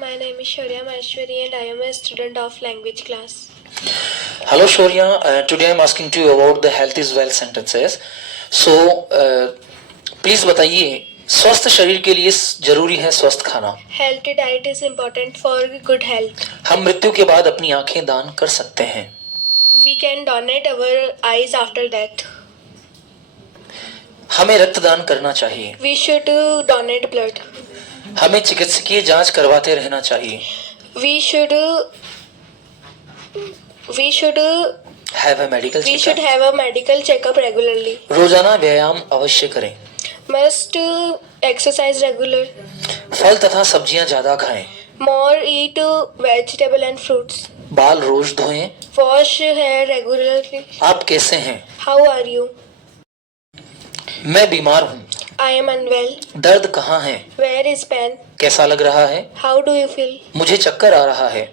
my name is Shaurya Maheshwari and I am a student of language class. Hello Shaurya, today I am asking to you about the health is wealth sentences. So, please बताइए स्वस्थ शरीर के लिए जरूरी है स्वस्थ खाना. Healthy diet is important for good health. हम मृत्यु के बाद अपनी आंखें दान कर सकते हैं. We can donate our eyes after death. हमें रक्तदान करना चाहिए. We should donate blood. हमें चिकित्सकीय जांच करवाते रहना चाहिए. We should have a medical checkup regularly. रोजाना व्यायाम अवश्य करें. Must exercise regular. फल तथा सब्जियां ज्यादा खाएं. More eat vegetable and fruits. बाल रोज धोएं. Wash hair regularly. आप कैसे हैं? How are you? मैं बीमार हूँ. I am unwell. दर्द कहाँ है? Where is pain? कैसा लग रहा है? How do you feel? मुझे चक्कर आ रहा है.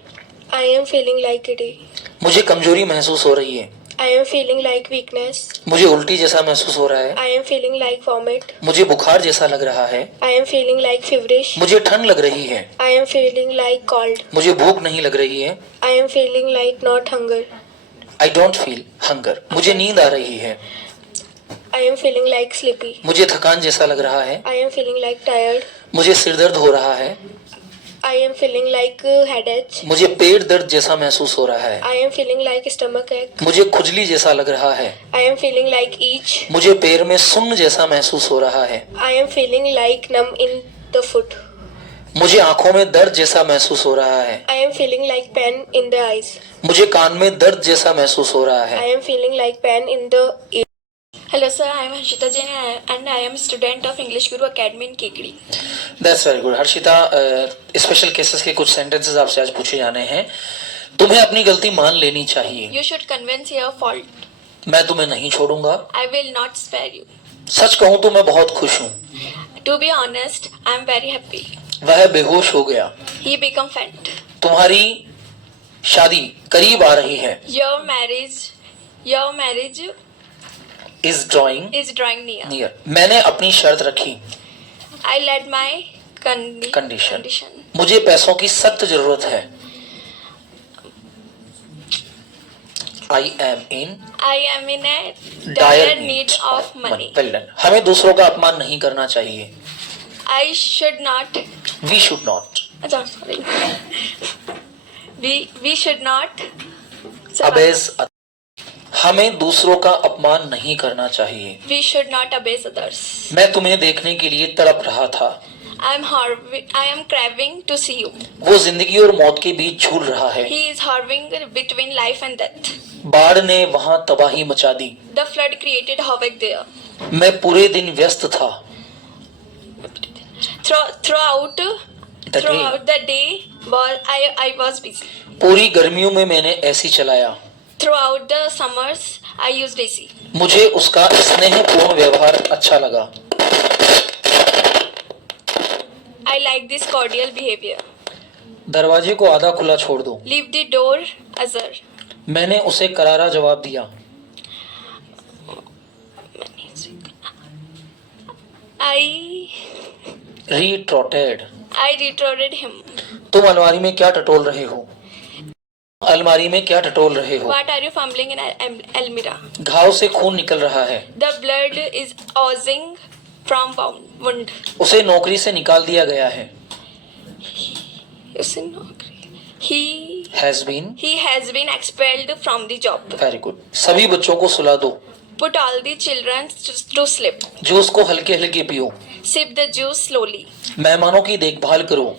I am feeling like giddy. मुझे कमजोरी महसूस हो रही है. I am feeling like weakness. मुझे उल्टी जैसा महसूस हो रहा है. I am feeling like vomit. मुझे बुखार जैसा लग रहा है. I am feeling like feverish. मुझे ठंड लग रही है. I am feeling like cold. मुझे भूख नहीं लग रही है. I am feeling like not hunger. I don't feel hunger. मुझे नींद आ रही है. I am feeling like sleepy. मुझे थकान जैसा लग रहा है. I am feeling like tired. मुझे सिर दर्द हो रहा है. I am feeling like headache. मुझे पेट दर्द जैसा महसूस हो रहा है. I am feeling like stomach ache. मुझे खुजली जैसा लग रहा है. I am feeling like itch. मुझे पैर में सुन्न जैसा महसूस हो रहा है. I am feeling like numb in the foot. मुझे आंखों में दर्द जैसा महसूस हो रहा है. I am feeling like pain in the eyes. मुझे कान में दर्द जैसा महसूस हो रहा है. I am feeling like pain in the ear. Hello sir, I am Harshita Jain and I am a student of English Guru Academy in Kekri. That's very good. Harshita, special cases के कुछ सेंटेंसेस आपसे आज पूछे जाने हैं. तुम्हें अपनी गलती मान लेनी चाहिए. You should convince your fault. मैं तुम्हें नहीं छोड़ूंगा. I will not spare you. सच कहूँ तो मैं बहुत खुश हूँ. To be honest, I am very happy. वह बेहोश हो गया. He became faint. तुम्हारी शादी करीब आ रही है. Your marriage is drawing near. मैंने अपनी शर्त रखी. I led my condition. मुझे पैसों की सख्त जरूरत है. I am in a dire need of money. Well done. हमें दूसरों का अपमान नहीं करना चाहिए. We should not. Sorry. We should not. Abase. हमें दूसरों का अपमान नहीं करना चाहिए. We should not abase others. मैं तुम्हें देखने के लिए तड़प रहा था. I am craving to see you. वो जिंदगी और मौत के बीच झूल रहा है. He is hovering between life and death. बाढ़ ने वहाँ तबाही मचा दी. The flood created havoc there. मैं पूरे दिन व्यस्त था. Throughout the day I was busy. पूरी गर्मियों में मैंने एसी चलाया. Throughout the summers I used AC. मुझे उसका स्नेहपूर्ण व्यवहार अच्छा लगा. I like this cordial behavior. दरवाजे को आधा खुला छोड़ दो. Leave the door ajar. मैंने उसे करारा जवाब दिया. I retorted him. तुम अलमारी में क्या टटोल रहे हो? What are you fumbling in Almira? घाव से खून निकल रहा है. The blood is oozing from wound. उसे नौकरी से निकाल दिया गया है. He has been expelled from the job. Very good. सभी बच्चों को सुला दो. Put all the children to sleep. Juice को हल्के हल्के पियो. Sip the juice slowly. मेहमानों की देखभाल करो.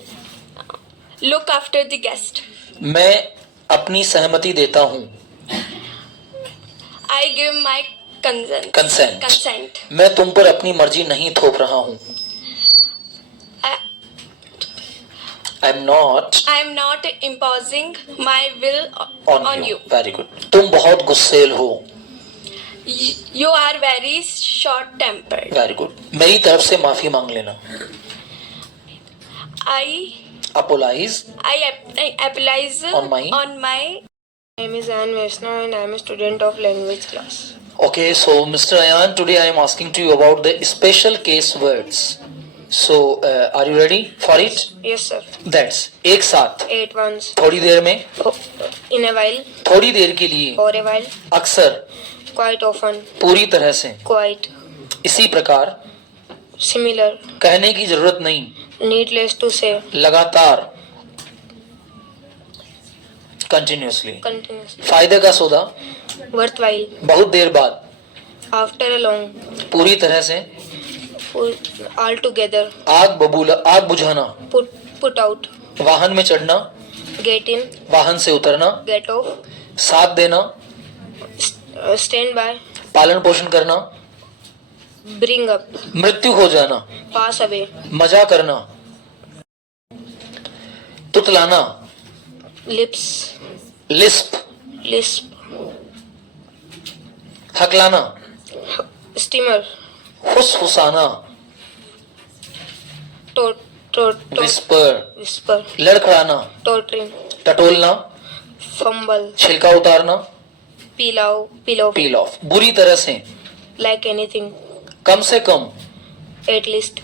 Look after the guest. मैं अपनी सहमति देता हूँ. I give my consent. मैं तुम पर अपनी मर्जी नहीं थोप रहा हूँ. I'm not imposing my will on you. Very good. तुम बहुत गुस्सेल हो. You are very short tempered. Very good. मेरी तरफ से माफी मांग लेना. I apologize on my. My name is Ayan Vaishnav and I am a student of language class. Okay, so Mr. Ayan, today I am asking to you about the special case words. So are you ready for it? Yes, sir. That's एक साथ, 8 once. थोड़ी देर में, In a while. थोड़ी देर के लिए, For a while. अक्सर, Quite often. पूरी तरह से, Quite. इसी प्रकार, Similar. कहने की जरूरत नहीं, Needless to say. लगातार, कंटिन्यूसली, Continuously. फायदे का सौदा, Worthwhile. बहुत देर बाद, After a long. पूरी तरह से, Altogether. आग बबूला, आग बुझाना, Put out. वाहन में चढ़ना, Get in. वाहन से उतरना, Get off. साथ देना, Stand by. पालन पोषण करना, Bring up. मृत्यु हो जाना, Pass away. मजा करना, तुतलाना, Lips. Lisp, Lisp. हकलाना, Stimmer. फुसफुसाना, विस्पर, Whisper. लड़खड़ाना, Tottering. टटोलना, Fumble. छिलका उतारना, Peel off. पील ऑफ, बुरी तरह से, Like anything. कम से कम, At least.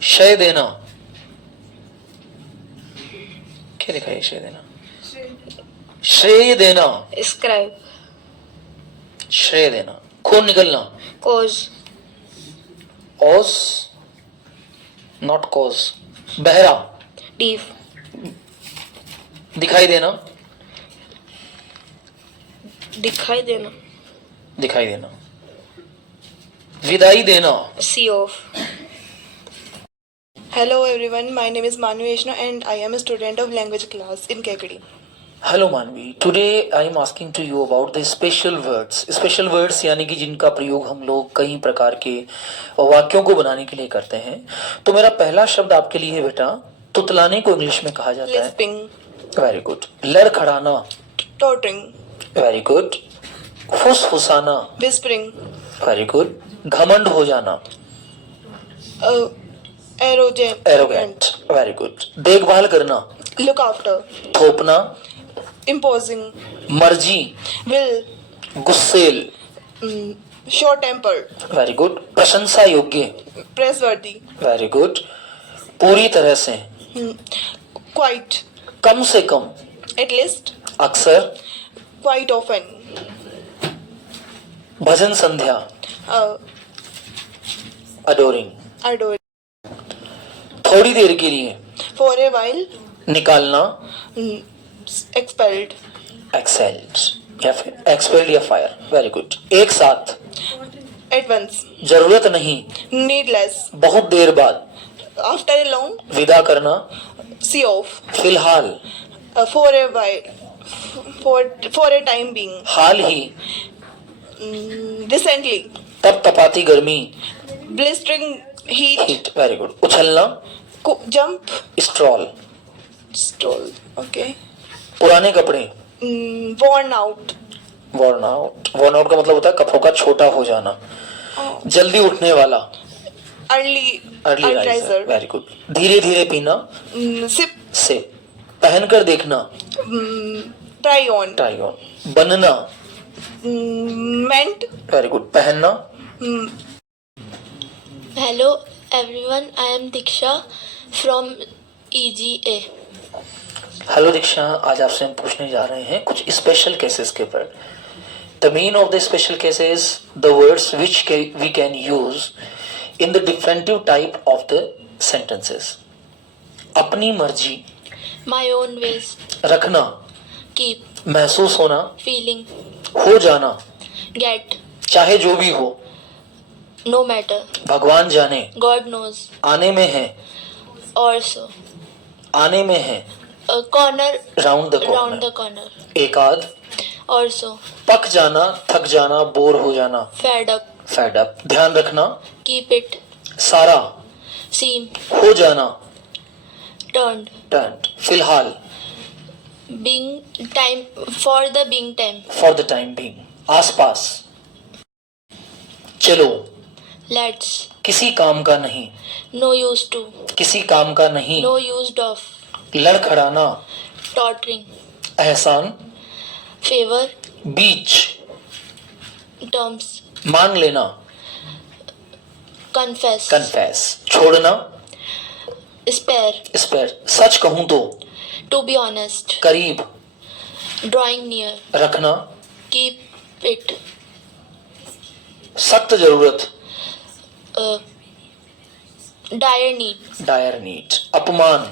क्षय देना, क्या लिखा है क्षय देना? श्रेय देना, Scribe. श्रेय देना, खून निकलना, Cause. ओज, नॉट कॉज, बहरा, Deaf. दिखाई देना, दिखाई देना. दिखाई देना, विदाई देना, See off. Hello everyone, my name is Manu Yeshno and I am a student of language class in KKD. Hello Manvi, today I am asking to you about the special words. Special words यानी कि जिनका प्रयोग हम लोग कई प्रकार के वाक्यों को बनाने के लिए करते हैं. तो मेरा पहला शब्द आपके लिए है बेटा, तुतलाने को इंग्लिश में कहा जाता है. Lisping, very good. लड़खड़ाना, tottering, वेरी गुड. फुसफुसाना, whispering, वेरी गुड. घमंड हो जाना, arrogant, एरोगेंट, वेरी गुड. देखभाल करना, look after, थोपना, imposing, मर्जी, will, गुस्सेल, short-tempered, वेरी गुड. प्रशंसा योग्य, praiseworthy, वेरी गुड. पूरी तरह से, quite, कम से कम, at least, अक्सर, quite often, भजन संध्या, अडोरिंग. adore, थोड़ी देर के लिए, for a while, निकालना, expelled, एक्सेल्ड या फिर एक्सपेल्ड या फायर. Very good. एक साथ, at once, जरूरत नहीं, needless, बहुत देर बाद, after a long, विदा करना, see off, फिलहाल, for a while, for a time being, hall he, recently, तप तपाती गर्मी, blistering heat, heat. Very good. उछलना, jump, स्ट्रॉल, stroll, okay, पुराने कपड़े, worn out, worn out. Worn out का मतलब होता है कपड़ों का छोटा हो जाना. जल्दी उठने वाला, early early riser, riser. Very good. धीरे धीरे पीना, sip, से, पहनकर देखना, try on, ट्राई ऑन. बनना, meant, वेरी गुड. पहनना, Hello everyone, I am Diksha from EGA. Hello Diksha, आज आपसे हम पूछने जा रहे हैं कुछ स्पेशल केसेस के ऊपर. The mean of the special cases, the words which we can use in the different type of the sentences. अपनी मर्जी, My own ways, रखना, keep, महसूस होना, feeling, हो जाना, get, चाहे जो भी हो, no matter, भगवान जाने, God knows, आने में है, also, आने में है, a corner, round the round corner, the corner, एकाध, also, पक जाना, थक जाना, बोर हो जाना, fed up, फेड अप. ध्यान रखना, keep it, सारा, seem, हो जाना, turned, टर्न्ड. फिलहाल, being time, for the being time, for the time being. आसपास, चलो, let's, किसी काम का नहीं, no used to, किसी काम का नहीं. no used of, लड़खड़ाना, tottering, एहसान, favor, बीच, terms, मान लेना, confess, कन्फेस, छोड़ना, spare, स्पेयर, सच कहूं तो, to be honest, करीब, drawing near, रखना, keep it, सख्त जरूरत, uh, dire need, dire need, अपमान,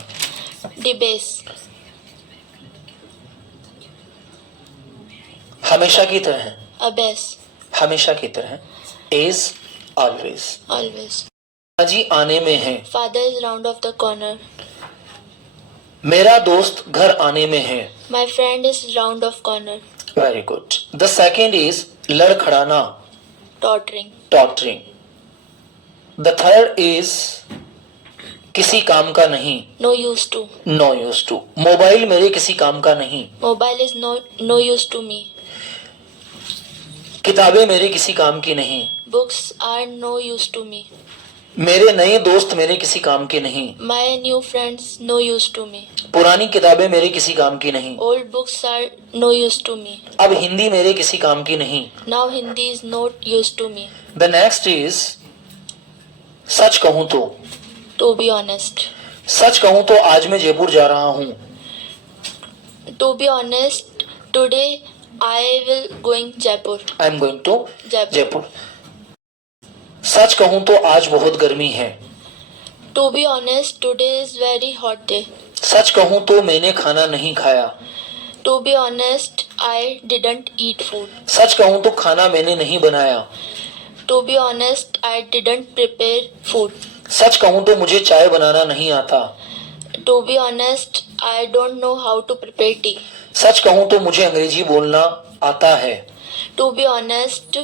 debase, हमेशा की तरह, abase, हमेशा की तरह, एज ऑलवेज, always. जी आने में है, Father is round of the corner. मेरा दोस्त घर आने में है, My friend is round of corner. Very good. The second is लड़खड़ाना, Tottering. Tottering. The third is किसी काम का नहीं, No use to. No use to. Mobile मेरे किसी काम का नहीं, Mobile is no use to me. किताबें मेरे किसी काम की नहीं, Books are no use to me. मेरे नए दोस्त मेरे किसी काम के नहीं, My new friends no use to me. पुरानी किताबें मेरे किसी काम की नहीं, Old books are no use to me. अब हिंदी मेरे किसी काम की नहीं. Now Hindi is not used to me. The next is such कहूं तो, To be honest. सच कहूं तो आज मैं जयपुर जा रहा हूं, To be honest, today I will going Jaipur. I am going to Jaipur. Jaipur. सच कहूं तो आज बहुत गर्मी है, To be honest, today is very hot day. सच कहूं तो मैंने खाना नहीं खाया, To be honest, I didn't eat food. सच कहूं तो खाना मैंने नहीं बनाया, To be honest, I didn't prepare food. सच कहूं तो मुझे चाय बनाना नहीं आता, To be honest, I don't know how to prepare tea. सच कहूं तो मुझे अंग्रेजी बोलना आता है, To be honest,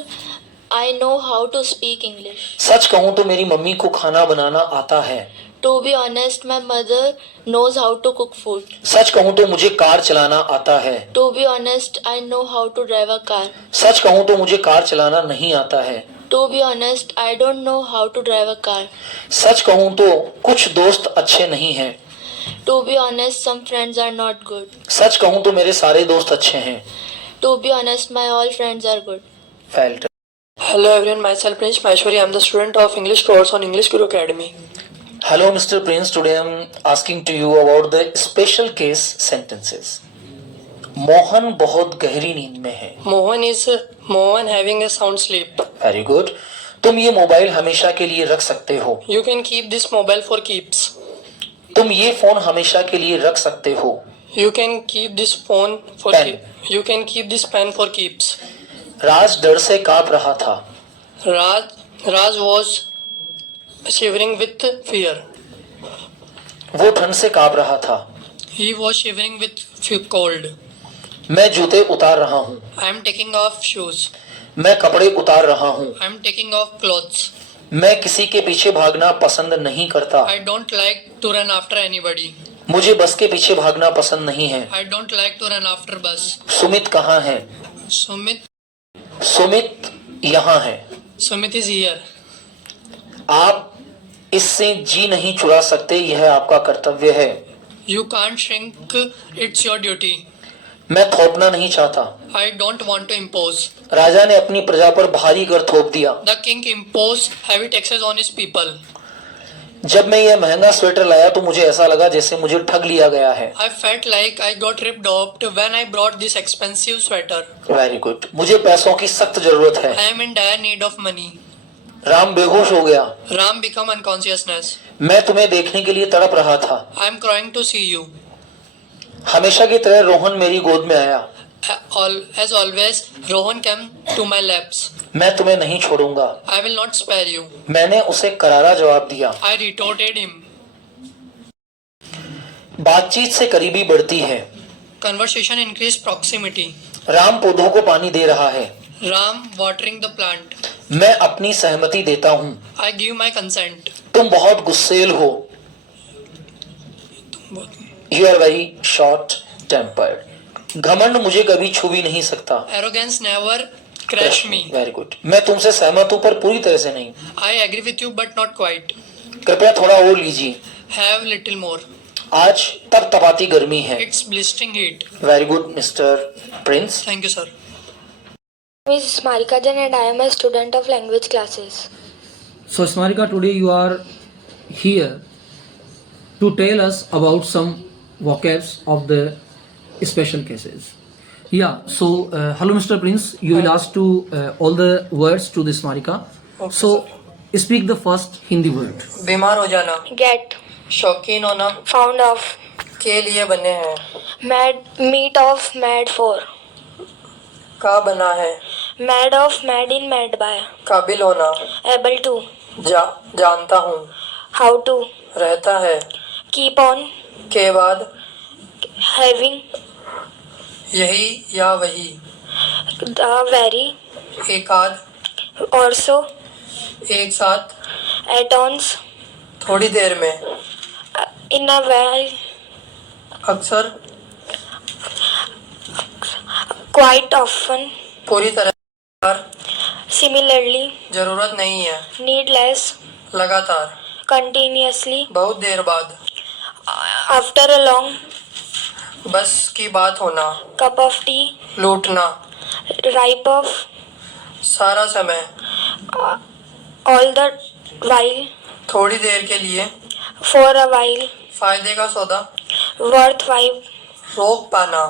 I know how to speak English. सच कहूं तो मेरी मम्मी को खाना बनाना आता है, To be honest, my mother knows how to cook food. सच कहूं तो मुझे कार चलाना आता है, To be honest, I know how to drive a car. सच कहूं तो मुझे कार चलाना नहीं आता है, To be honest, I don't know how to drive a car. सच कहूं तो कुछ दोस्त अच्छे नहीं हैं, To be honest, some friends are not good. सच कहूं तो मेरे सारे दोस्त अच्छे हैं. To be honest, my all friends are good. Felt. Hello everyone, myself Prince Maheshwari. I am the student of English course on English Guru Academy. Hello Mr. Prince, today I am asking to you about the special case sentences. Mohan बहुत गहरी नींद में है. Mohan having a sound sleep. Very good. तुम ये mobile हमेशा के लिए रख सकते हो. You can keep this mobile for keeps. तुम ये फोन हमेशा के लिए रख सकते हो. You can keep this phone for Pen. You can keep this pen for keeps. राज डर से कांप रहा था. Raj was shivering with fear. वो ठंड से कांप रहा था. He was shivering with cold. मैं जूते उतार रहा हूँ. I am taking off shoes. मैं कपड़े उतार रहा हूँ. I am taking off clothes. मैं किसी के पीछे भागना पसंद नहीं करता. I don't like to run after anybody. मुझे बस के पीछे भागना पसंद नहीं है. I don't like to run after bus. Sumit कहाँ है? सुमित यहाँ है. Sumit is here. आप इससे जी नहीं चुरा सकते, यह आपका कर्तव्य है. You can't shrink. It's your duty. मैं थोपना नहीं चाहता. I don't want to impose. राजा ने अपनी प्रजा पर भारी कर थोप दिया. The king imposed heavy taxes on his people. जब मैं यह महंगा स्वेटर लाया तो मुझे ऐसा लगा जैसे मुझे ठग लिया गया है. I felt like I got ripped off when I brought this expensive sweater. Very good. मुझे पैसों की सख्त जरूरत है. I am in dire need of money. Ram बेहोश हो गया. Ram become unconsciousness. मैं तुम्हें देखने के लिए तड़प रहा था. I am crying to see you. हमेशा की तरह रोहन मेरी गोद में आया. As always, Rohan came to my laps. मैं तुम्हें नहीं छोड़ूंगा. I will not spare you. मैंने उसे करारा जवाब दिया. I retorted him. बातचीत से करीबी बढ़ती है. Conversation increased proximity. राम पौधों को पानी दे रहा है. Ram watering the plant. मैं अपनी सहमति देता हूँ. I give my consent. तुम बहुत गुस्सेल हो. You are very short tempered. घमंड मुझे कभी छू भी नहीं सकता. Arrogance never crush me. Very good. मैं तुमसे सहमत हूँ पर पूरी तरह से नहीं. I agree with you but not quite. कृपया थोड़ा और लीजिए. Have little more. आज तब तपाती गर्मी है. It's blistering heat. Very good mister Prince. Thank you, sir. My name is Marika Jain and I am a student of language classes. So Smarika, today you are here to tell us about some vocabs of the special cases. Yeah, so hello Mr. Prince, you will ask to all the words to this Smarika. So speak the first Hindi word. बीमार हो जाना, Get. शौकीन होना, Found of. के लिए बने हैं, Mad. Meet of. Mad for. का बना है, Mad of. Mad in. Mad by. काबिल होना, Able to. जानता हूँ, How to. रहता है, Keep on. के बाद, Having. यही या वही, The very. एकाध, Also. एक साथ, At once. थोड़ी देर में, In a while. अक्सर, Quite often. पूरी तरह, Similarly. जरूरत नहीं है, Needless. लगातार, Continuously. बहुत देर बाद, After a long. बस की बात होना, Cup of tea. लूटना, Ripe of. सारा समय, All the while. थोड़ी देर के लिए, For a while. फायदे का सौदा, Worthwhile. रोक पाना,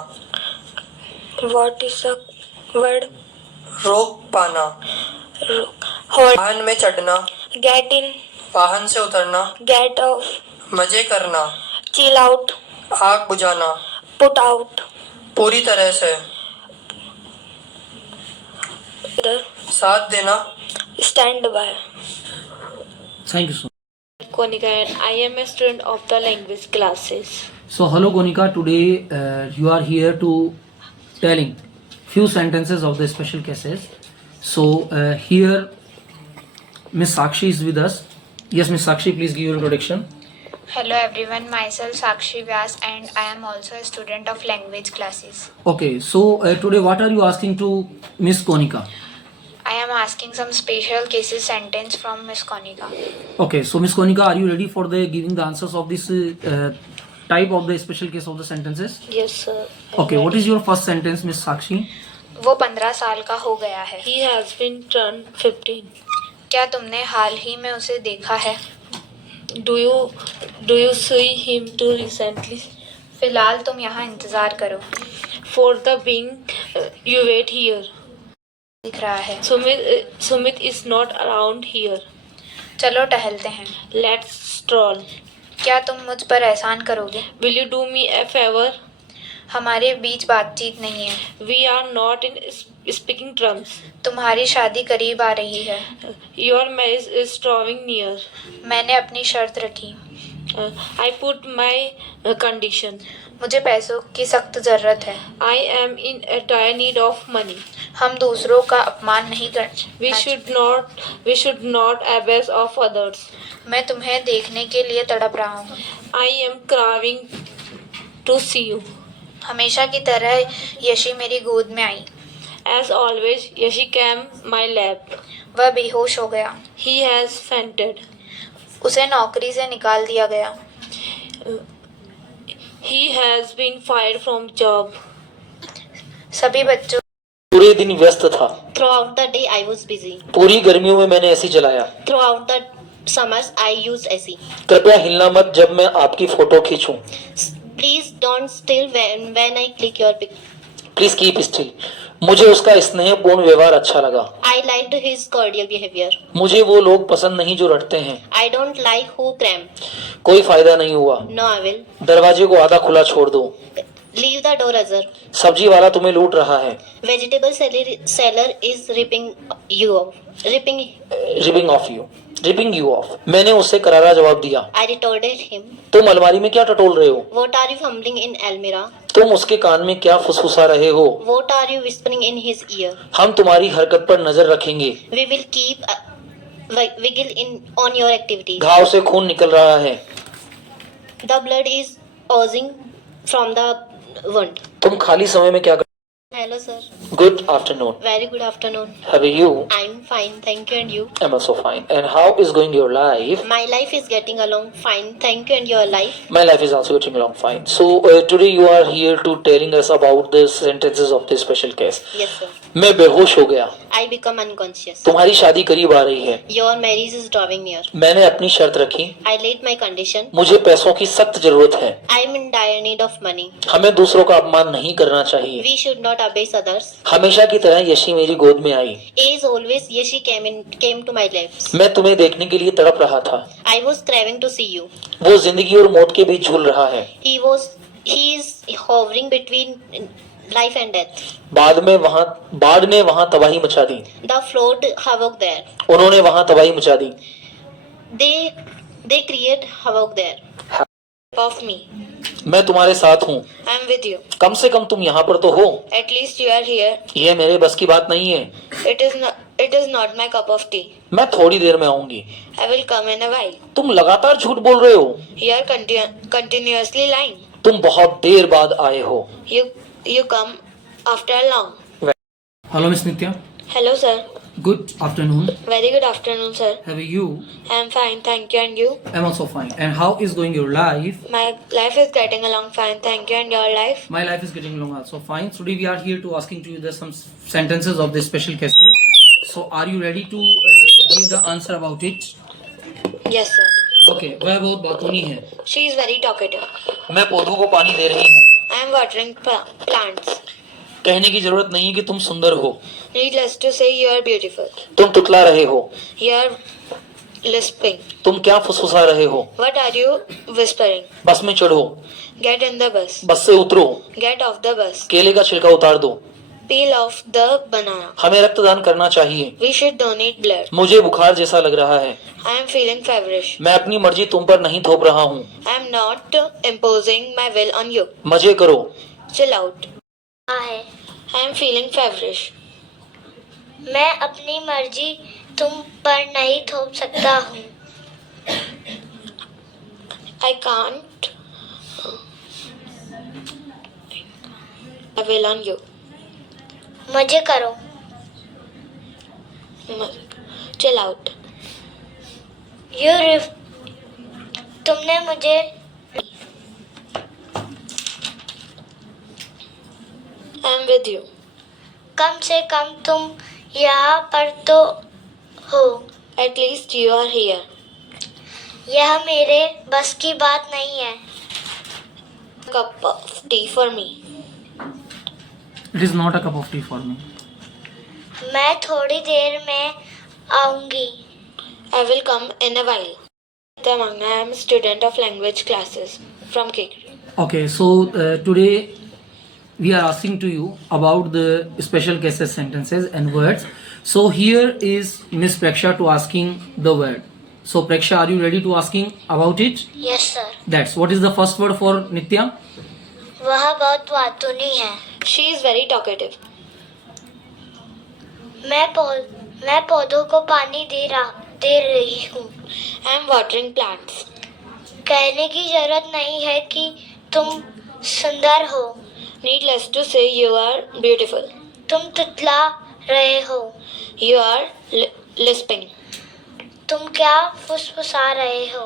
What is the word? रोक पाना, Hold. वाहन में चढ़ना, Get in. वाहन से उतरना, Get off. मजे करना, Chill out. आग बुझाना, Put out. पूरी तरह से, Either. साथ देना, Stand by. Thank you so much. Konika and I am a student of the language classes. So hello Konika, today you are here to telling few sentences of the special cases. So here Miss Sakshi is with us. Yes, Miss Sakshi, please give your introduction. Hello everyone, myself Sakshi Vyas and I am also a student of language classes. Okay, so today what are you asking to Miss Konika? I am asking some special cases sentence from Miss Konika. Okay, so Miss Konika, are you ready for the giving the answers of this type of the special case of the sentences? Yes, sir. Okay, what is your first sentence, Miss Sakshi? वो 15 साल का हो गया है. He has been turned 15. क्या तुमने हाल ही में उसे देखा है? Do you see him too recently? फिलहाल तुम यहाँ इंतजार करो. For the being, you wait here. दिख रहा है. Sumit is not around here. चलो टहलते हैं. Let's stroll. क्या तुम मुझ पर एहसान करोगे? Will you do me a favor? हमारे बीच बातचीत नहीं है. We are not in speaking terms. तुम्हारी शादी करीब आ रही है. Your marriage is drawing near. मैंने अपनी शर्त रखी. I put my condition. मुझे पैसों की सख्त ज़रूरत है. I am in a dire need of money. हम दूसरों का अपमान नहीं करते. We should not abuse of others. मैं तुम्हें देखने के लिए तड़प रहा हूँ. I am craving to see you. हमेशा की तरह यशी मेरी गोद में आई. As always, Yashi came my lap. वह बेहोश हो गया. He has fainted. उसे नौकरी से निकाल दिया गया. He has been fired from job. सभी बच्चों पूरे दिन व्यस्त था. Throughout the day I was busy. पूरी गर्मियों में मैंने एसी चलाया. Throughout the summers I use AC. कृपया हिलना मत जब मैं आपकी फोटो खींचूं. Please don't still when I click your pic. Please keep still. मुझे उसका स्नेहपूर्ण व्यवहार अच्छा लगा. I liked his cordial behavior. मुझे वो लोग पसंद नहीं जो रटते हैं. I don't like who cram. कोई फायदा नहीं हुआ. No avail. दरवाजे को आधा खुला छोड़ दो. Leave the door ajar. सब्जी वाला तुम्हें लूट रहा है. Vegetable seller is ripping you off. मैंने उससे करारा जवाब दिया. I retorted him. तुम अलमारी में क्या टटोल रहे हो? What are you fumbling in Almira? तुम उसके कान में क्या फुसफुसा रहे हो? What are you whispering in his ear? हम तुम्हारी हरकत पर नजर रखेंगे. We will keep wiggle in on your activity. घाव से खून निकल रहा है. The blood is oozing from the wound. तुम खाली समय में क्या कर? Hello sir. Good afternoon. Very good afternoon. How are you? I'm fine, thank you. And you? I'm also fine. And how is going your life? My life is getting along fine, thank you. And your life? My life is also getting along fine. So today you are here to telling us about the sentences of this special case. Yes sir. मैं बेहोश हो गया. I become unconscious. तुम्हारी शादी करीब आ रही है, Your marriage is drawing near. मैंने अपनी शर्त रखी, I laid my condition. मुझे पैसों की सख्त जरूरत है, I am in dire need of money. हमें दूसरों का अपमान नहीं करना चाहिए। We should not abase others. हमेशा की तरह यशी मेरी गोद में आई, As always, Yashi came to my lips. मैं तुम्हें देखने के लिए तड़प रहा था। I was craving to see you. वो जिंदगी और मौत के बीच झूल रहा है। He is hovering between life and death. बाढ़ ने वहाँ तबाही मचा दी, The flood havoc there. उन्होंने वहाँ तबाही मचा दी। They create havoc there. Of me. मैं तुम्हारे साथ हूँ, I am with you. कम से कम तुम यहाँ पर तो हो। At least you are here. ये मेरे बस की बात नहीं है, It is not my cup of tea. मैं थोड़ी देर में आऊंगी। I will come in a while. तुम लगातार झूठ बोल रहे हो, You are continuously lying. तुम बहुत देर बाद आए हो। You come after long. Hello, Miss Nitya. Hello, sir. Good afternoon. Very good afternoon, sir. How are you? I am fine, thank you. And you? I'm also fine. And how is going your life? My life is getting along fine, thank you. And your life? My life is getting along also fine. Today we are here to asking to you some sentences of the special cases. So are you ready to give the answer about it? Yes, sir. Okay. वह बहुत बातूनी है। She is very talkative. मैं पौधों को पानी दे रही हूँ। I am watering plants. कहने की जरूरत नहीं कि तुम सुंदर हो, Needless to say, you are beautiful. तुम टुटला रहे हो, You are lisping. तुम क्या फुसफुसा रहे हो। What are you whispering? बस में चढ़ो, Get in the bus. बस से उतरो, Get off the bus. केले का छिलका उतार दो। Peel off the banana. हमें रक्तदान करना चाहिए। We should donate blood. मुझे बुखार जैसा लग रहा है, I am feeling feverish. मैं अपनी मर्जी तुम पर नहीं थोप रहा हूँ। I am not imposing my will on you. मजे करो। Chill out. है I am feeling feverish. मैं अपनी मर्जी तुम पर नहीं थोप सकता हूँ। I can't my will on you. मजे करो। Chill out. तुमने मुझे I am with you. कम से कम तुम यहाँ पर तो हो। At least you are here. यह मेरे बस की बात नहीं है। Cup of tea for me. It is not a cup of tea for me. मैं थोड़ी देर में आऊंगी। I will come in a while. I am a student of language classes from Kekri. Okay. So today we are asking to you about the special cases, sentences and words. So here is Miss Preksha to asking the word. So Preksha, are you ready to asking about it? Yes sir. That's what is the first word for Nitya? वह बहुत बातूनी है। She is very talkative. मैं पौधों को पानी दे रही हूँ। I am watering plants. कहने की जरूरत नहीं है कि तुम सुंदर हो। Needless to say, you are beautiful. तुम तुतला रहे हो। You are lisping. तुम क्या फुसफुसा रहे हो।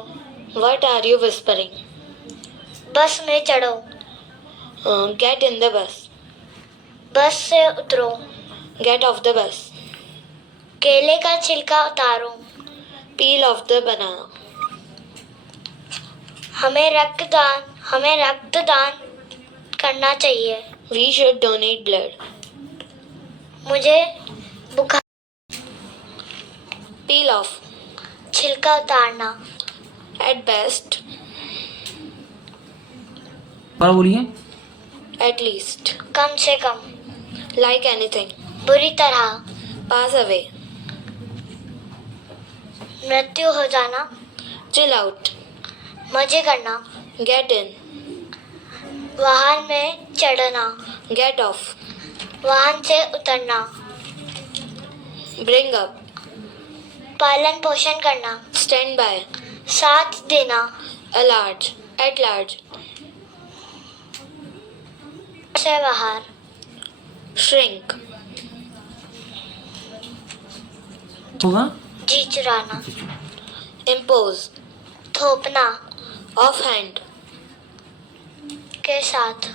What are you whispering? बस में चढ़ो। Get in the bus. बस से उतरो। Get off the bus. केले का छिलका उतारो। Peel off the banana. हमें रक्तदान करना चाहिए। We should donate blood. मुझे बुखार। Peel off. छिलका उतारना। At best. और बोलिए। At least. कम से कम। Like anything. बुरी तरह। Pass away. मृत्यु हो जाना। Chill out. मजे करना। Get in. वाहन में चढ़ना। Get off. वाहन से उतरना। Bring up. पालन पोषण करना। Stand by. साथ देना। A large. At large. से बाहर। Shrink. होगा। जी चुराना। Impose. थोपना। Offhand. के साथ।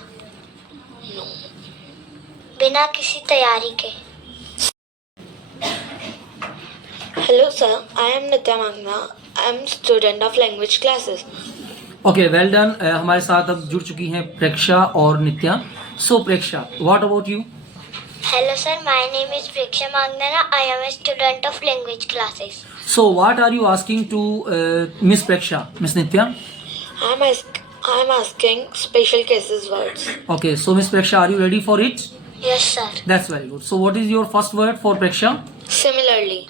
बिना किसी तैयारी के। Hello, sir. I am Nitya Magna. I am student of language classes. Okay well done. हमारे साथ अब जुड़ चुकी हैं प्रेक्षा और Nitya. So Preksha, what about you? Hello sir, my name is Preksha Magnana. I am a student of language classes. So what are you asking to Miss Preksha, Miss Nitya? I am asking special cases words. Okay, so Miss Preksha, are you ready for it? Yes sir. That's very good. So what is your first word for Preksha? Similarly,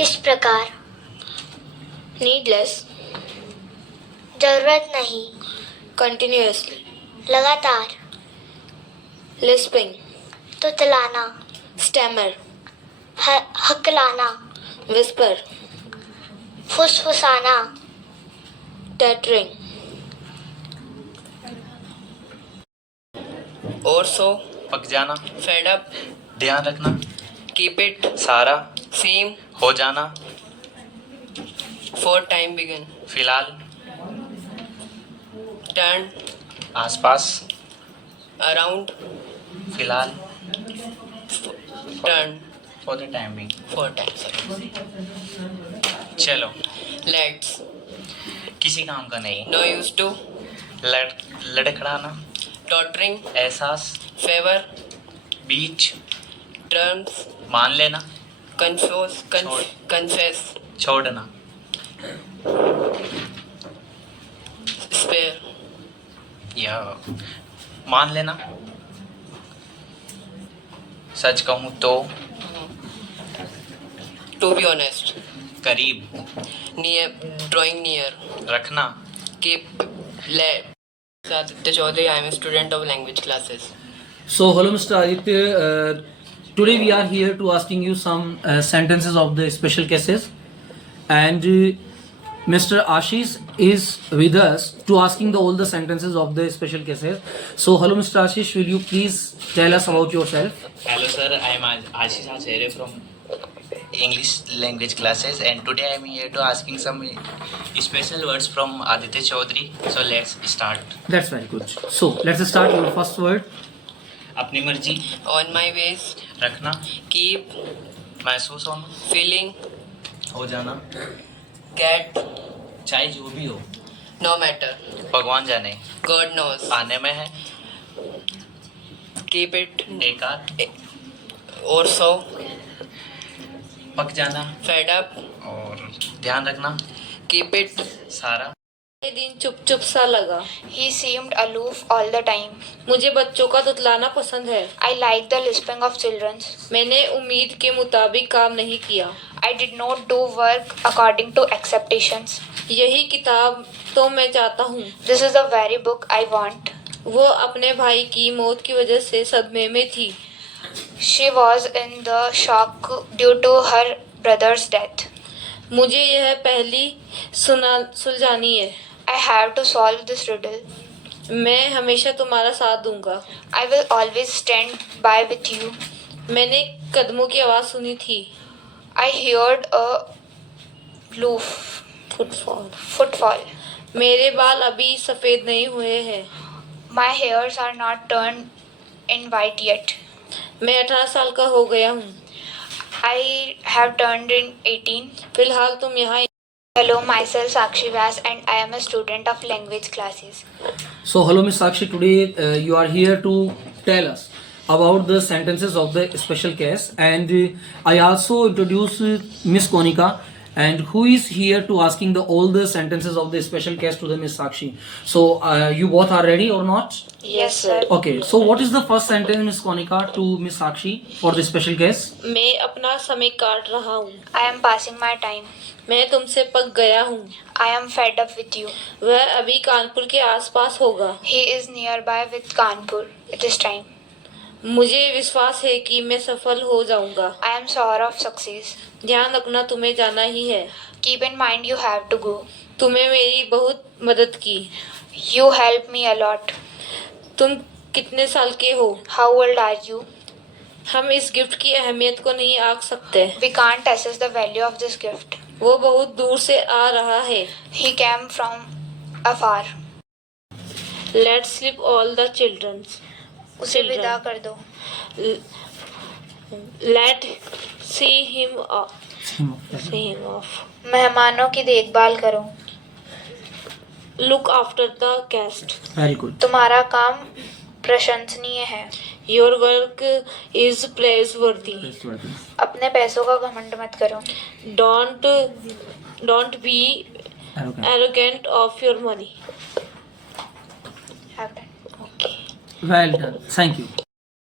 इस प्रकार, needless, जरूरत नहीं, continuously, लगातार, lisping, तुतलाना, stammer, हकलाना, whisper, फुसफुसाना, tattering, और सो पक जाना, fed up, ध्यान रखना, कीप इट, सारा, सेम, हो जाना, For time begin. फिलहाल, Turn. आसपास, Around. फिलहाल, Turn. For the time being. For time. Sorry. चलो, Let's. किसी काम का नहीं. No used to. लड़खड़ाना, Tottering. एहसास, Favor. बीच, Terms. मान लेना, Confuse. Confess. छोड़ना, Spare. या मान लेना, सच कहूँ तो, To be honest. करीब, Near. Drawing near. रखना, Keep. Let. Aditya Chaudhary. I am a student of language classes. So hello Mr. Aditya. Today we are here to asking you some sentences of the special cases, and Mr. Ashish is with us to asking all the sentences of the special cases. So hello Mr. Ashish, will you please tell us about yourself? Hello sir, I am Ashish Acharya from English language classes, and today I am here to asking some special words from Aditya Chaudhary. So let's start. That's very good. So let's start your first word. अपनी मर्जी, On my ways. रखना, Keep. महसूस होना, Feeling. हो जाना, Get. चाहे जो भी हो, No matter. भगवान जाने, God knows. आने में है, Keep it. एकाध, Or so. पक जाना, Fed up. और ध्यान रखना, Keep it. सारा, ये दिन चुप चुप सा लगा. He seemed aloof all the time. मुझे बच्चों का तुतलाना पसंद है. I liked the lisping of children. मैंने उम्मीद के मुताबिक काम नहीं किया. I did not do work according to expectations. यही किताब तो मैं चाहता हूँ. This is the very book I want. वो अपने भाई की मौत की वजह से सदमे में थी. She was in the shock due to her brother's death. मुझे यह पहली सुलझानी है. I have to solve this riddle. मैं हमेशा तुम्हारा साथ दूंगा. I will always stand by with you. मैंने कदमों की आवाज़ सुनी थी. I heard a blue footfall. मेरे बाल अभी सफ़ेद नहीं हुए हैं. My hairs are not turned in white yet. मैं 18 साल का हो गया हूँ. I have turned in 18. फिलहाल तुम यहाँ. Hello, myself Sakshi Vyas and I am a student of language classes. So hello Miss Sakshi, today you are here to tell us about the sentences of the special case, and I also introduce Miss Konika, and who is here to asking all the sentences of the special case to the Miss Sakshi. So you both are ready or not? Yes, sir. Okay, so what is the first sentence Miss Konika to Miss Sakshi for the special case? मैं अपना समय काट रहा हूँ. I am passing my time. मैं तुमसे पक गया हूँ. I am fed up with you. वह अभी कानपुर के आसपास होगा. He is nearby with Kanpur. It is time. मुझे विश्वास है कि मैं सफल हो जाऊंगा. I am sure of success. ध्यान रखना, तुम्हें जाना ही है. Keep in mind you have to go. तुम्हें मेरी बहुत मदद की. You helped me a lot. तुम कितने साल के हो? How old are you? हम इस गिफ्ट की अहमियत को नहीं आंक सकते. We can't assess the value of this gift. वो बहुत दूर से आ रहा है. He came from afar. Let's sleep all the children. उसे विदा कर दो. Let see him off. See him off. मेहमानों की देखभाल करो. Look after the guest. Very good. तुम्हारा काम प्रशंसनीय है. Your work is praiseworthy. अपने पैसों का घमंड मत करो. Don't be arrogant of your money. Have done. Okay. Well done. Thank you.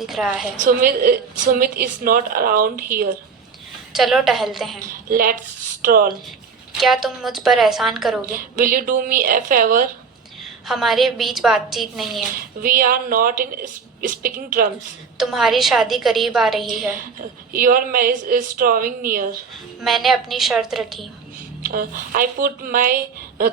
दिख रहा है. Sumit is not around here. चलो टहलते हैं. Let's stroll. क्या तुम मुझ पर एहसान करोगे? Will you do me a favor? हमारे बीच बातचीत नहीं है. We are not in speaking terms. तुम्हारी शादी करीब आ रही है. Your marriage is drawing near. मैंने अपनी शर्त रखी. I put my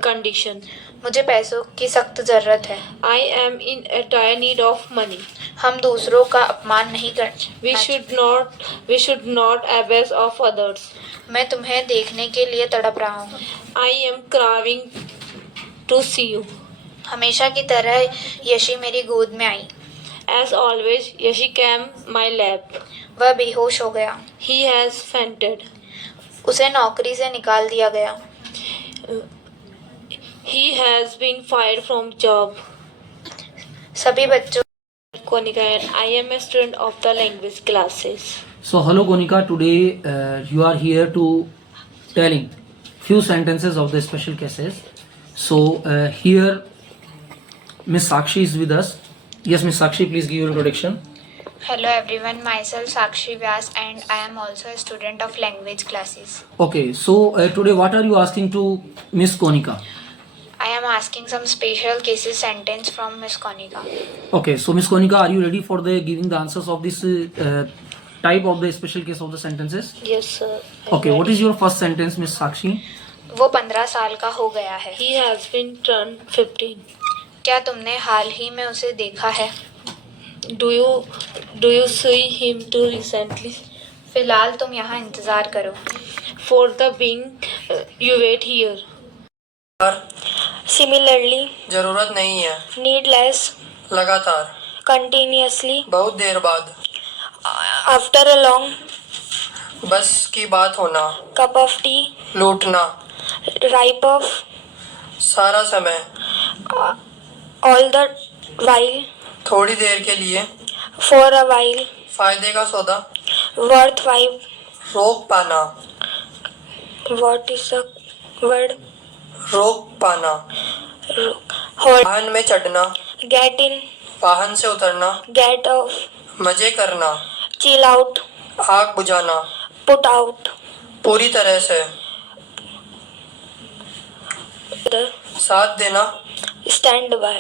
condition. मुझे पैसों की सख्त जरूरत है. I am in a dire need of money. हम दूसरों का अपमान नहीं कर. We should not abuse of others. मैं तुम्हें देखने के लिए तड़प रहा हूँ. I am craving to see you. हमेशा की तरह यशी मेरी गोद में आई. As always, Yashi came my lap. वह बेहोश हो गया. He has fainted. उसे नौकरी से निकाल दिया गया. He has been fired from job. सभी बच्चों. Konika and I am a student of the language classes. So hello Konika, today you are here to telling few sentences of the special cases. So here Miss Sakshi is with us. Yes, Miss Sakshi, please give your introduction. Hello everyone, myself Sakshi Vyas and I am also a student of language classes. Okay, so today what are you asking to Miss Konika? I am asking some special cases sentence from Miss Konika. Okay, so Miss Konika, are you ready for the giving the answers of this type of the special case of the sentences? Yes, sir. Okay, what is your first sentence, Miss Sakshi? वो 15 साल का हो गया है. He has been turned 15. क्या तुमने हाल ही में उसे देखा है? Do you see him too recently? फिलहाल तुम यहाँ इंतजार करो. For the being, you wait here. Similarly, जरूरत नहीं है. Needless. लगातार. Continuously. बहुत देर बाद. After a long. बस की बात होना. Cup of tea. लूटना. Ripe of. सारा समय. All the while. थोड़ी देर के लिए. For a while. फायदे का सौदा. Worthwhile. रोक पाना. What is the word? रोक पाना. Hold. वाहन में चढ़ना. Get in. वाहन से उतरना. Get off. मजे करना. Chill out. आग बुझाना. Put out. पूरी तरह से. साथ देना. Stand by.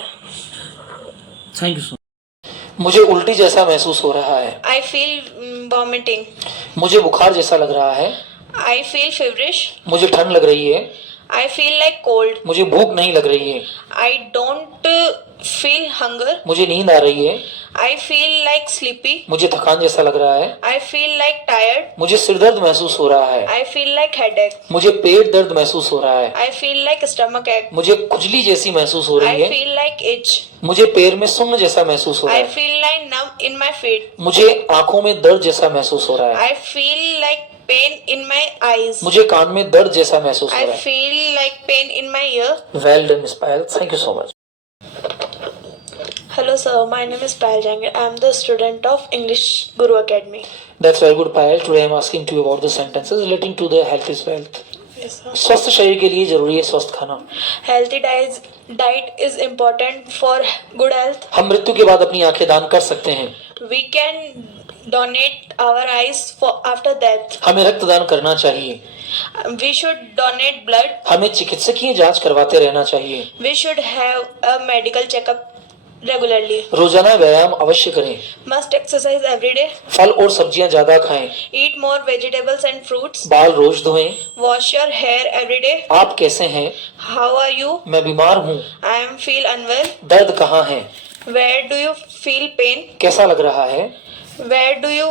Thank you so much. मुझे उल्टी जैसा महसूस हो रहा है. I feel vomiting. मुझे बुखार जैसा लग रहा है. I feel feverish. मुझे ठंड लग रही है. I feel like cold. मुझे भूख नहीं लग रही है. I don't feel hunger. मुझे नींद आ रही है. I feel like sleepy. मुझे थकान जैसा लग रहा है. I feel like tired. मुझे सिर दर्द महसूस हो रहा है. I feel like headache. मुझे पेट दर्द महसूस हो रहा है. I feel like stomach ache. मुझे खुजली जैसी महसूस हो I रही है. feel like itch. मुझे पैर में सुन्न जैसा महसूस हो रहा I है. feel like numb in my feet. मुझे आंखों में दर्द जैसा महसूस हो रहा है. I feel like pain in my eyes. मुझे कान में दर्द जैसा महसूस हो I रहा है. feel like pain in my ear. Well done, Miss Payal. Thank you so much. Hello sir, my name is Payal Jangir. I am the student of English Guru Academy. That's very good, Payal. Today I am asking to you about the sentences relating to the health is wealth. Yes sir. स्वस्थ शरीर के लिए जरूरी है स्वस्थ खाना. Healthy diet is important for good health. हम मृत्यु के बाद अपनी आंखें दान कर सकते हैं. We can donate our eyes for after death. हमें रक्तदान करना चाहिए. We should donate blood. हमें चिकित्सकीय जांच करवाते रहना चाहिए. We should have a medical checkup regularly. रोजाना व्यायाम अवश्य करें. Must exercise every day. फल और सब्जियां ज्यादा खाएं. Eat more vegetables and fruits. बाल रोज धोएं. Wash your hair every day. आप कैसे हैं? How are you? मैं बीमार हूँ. I am feel unwell. दर्द कहाँ है? Where do you feel pain? कैसा लग रहा है? Where do you?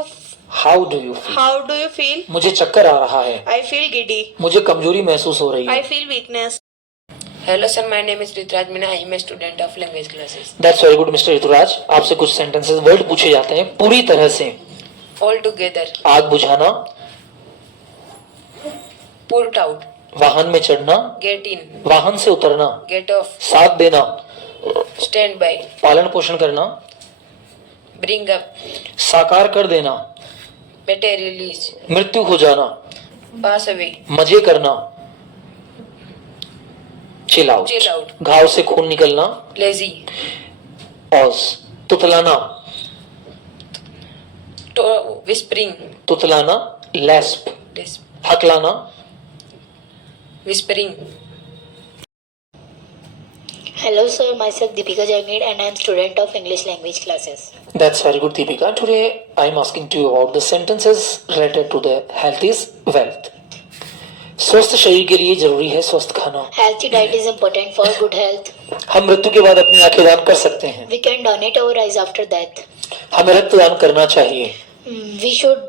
How do you feel? How do you feel? मुझे चक्कर आ रहा है. I feel giddy. मुझे कमजोरी महसूस हो रही है. I feel weakness. Hello sir, my name is Rituraj Meena. I am a student of language classes. That's very good, Mr. Rituraj. आपसे कुछ सेंटेंसेस वर्ड पूछे जाते हैं पूरी तरह से. all together, आग बुझाना, put out, वाहन में चढ़ना, get in, वाहन से उतरना, get off, साथ देना, stand by, पालन पोषण करना, bring up, साकार कर देना, materialize, मृत्यु हो जाना, pass away, मजे करना, चिल आउट, chill out, घाव से खून निकलना, lazy, ऑज, तुतलाना, whispering, तुतलाना, लैस्प, lisp, हकलाना, whispering. Hello sir, myself Deepika Jaimid and I am student of English language classes. That's very good, Deepika. Today I am asking to you about the sentences related to the health is wealth. स्वस्थ शरीर के लिए जरूरी है स्वस्थ खाना. Healthy diet is important for good health. हम मृत्यु के बाद अपनी आंखें दान कर सकते हैं. We can donate our eyes after death. हमें रक्तदान करना चाहिए. We should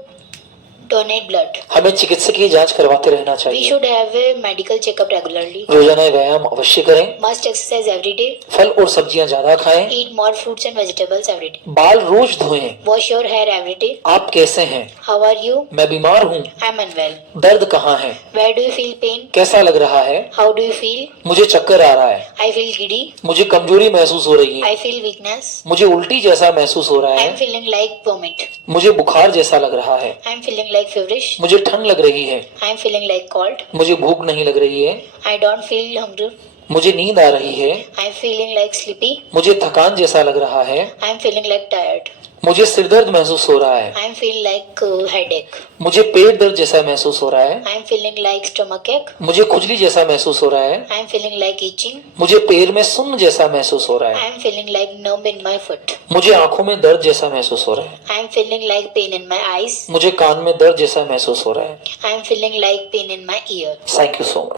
donate blood. हमें चिकित्सकीय जांच करवाते रहना We चाहिए. should have a medical checkup regularly. रोजाना व्यायाम अवश्य करें. Must exercise every day. फल और सब्जियां ज्यादा खाएं. Eat more fruits and vegetables every day. बाल रोज धोएं. Wash your hair every day. आप कैसे हैं? How are you? मैं बीमार हूँ. I'm unwell. दर्द कहाँ है? Where do you feel pain? कैसा लग रहा है? How do you feel? मुझे चक्कर आ रहा है. I feel giddy. मुझे कमजोरी महसूस हो रही है. I feel weakness. मुझे उल्टी जैसा महसूस हो रहा I'm है. feeling like vomit. मुझे बुखार जैसा लग रहा है. I'm feeling like feverish. मुझे ठंड लग रही है. I'm feeling like cold. मुझे भूख नहीं लग रही है. I don't feel hungry. मुझे नींद आ रही है. I'm feeling like sleepy. मुझे थकान जैसा लग रहा है. I'm feeling like tired. मुझे सिर दर्द महसूस हो रहा है. I'm feeling like headache. मुझे पेट दर्द जैसा महसूस हो रहा है. I'm feeling like stomach ache. मुझे खुजली जैसा महसूस हो रहा है. I'm feeling like itching. मुझे पैर में सुन्न जैसा महसूस हो रहा है. I'm feeling like numb in my foot. मुझे आंखों में दर्द जैसा महसूस हो रहा है. I'm feeling like pain in my eyes. मुझे कान में दर्द जैसा महसूस हो रहा है. I'm feeling like pain in my ear. Thank you so much.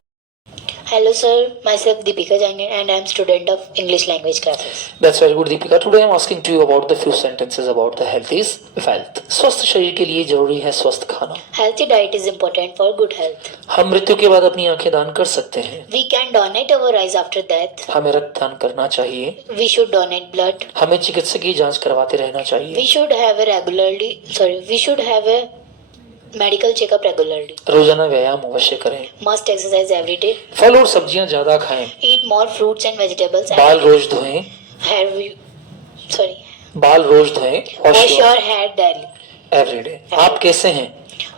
Hello sir, myself Deepika Jain and I am student of English language classes. That's very good, Deepika. Today I am asking to you about the few sentences about the health is wealth. स्वस्थ शरीर के लिए जरूरी है स्वस्थ खाना. Healthy diet is important for good health. हम मृत्यु के बाद अपनी आंखें दान कर सकते हैं. We can donate our eyes after death. हमें रक्तदान करना चाहिए. We should donate blood. हमें चिकित्सकीय जांच करवाते रहना चाहिए. We should have a medical checkup regularly. रोजाना व्यायाम अवश्य करें. Must exercise every day. फल और सब्जियां ज्यादा खाएं. Eat more fruits and vegetables. बाल रोज धोएं. बाल रोज धोएं. Wash your hair daily. Every day. आप कैसे हैं?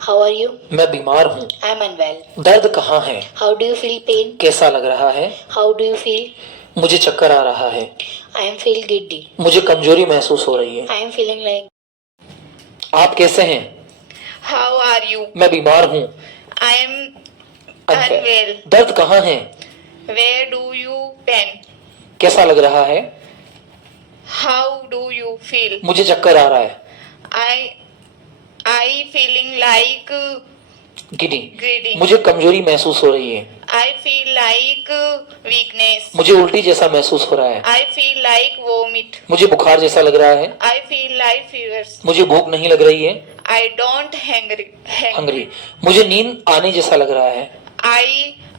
How are you? मैं बीमार हूँ. I'm unwell. दर्द कहाँ है? How do you feel pain? कैसा लग रहा है? How do you feel? मुझे चक्कर आ रहा है. I am feel giddy. मुझे कमजोरी महसूस हो रही है. I am feeling like. आप कैसे हैं? How are you? मैं बीमार हूँ. I am unwell. दर्द कहाँ है? Where do you pain? कैसा लग रहा है? How do you feel? मुझे चक्कर आ रहा है. I feeling like giddy. giddy. मुझे कमजोरी महसूस हो रही है. I feel like weakness. मुझे उल्टी जैसा महसूस हो रहा है. I feel like vomit. मुझे बुखार जैसा लग रहा है. I feel like fevers. मुझे भूख नहीं लग रही है. I don't hungry. हंगरी. मुझे नींद आने जैसा लग रहा है.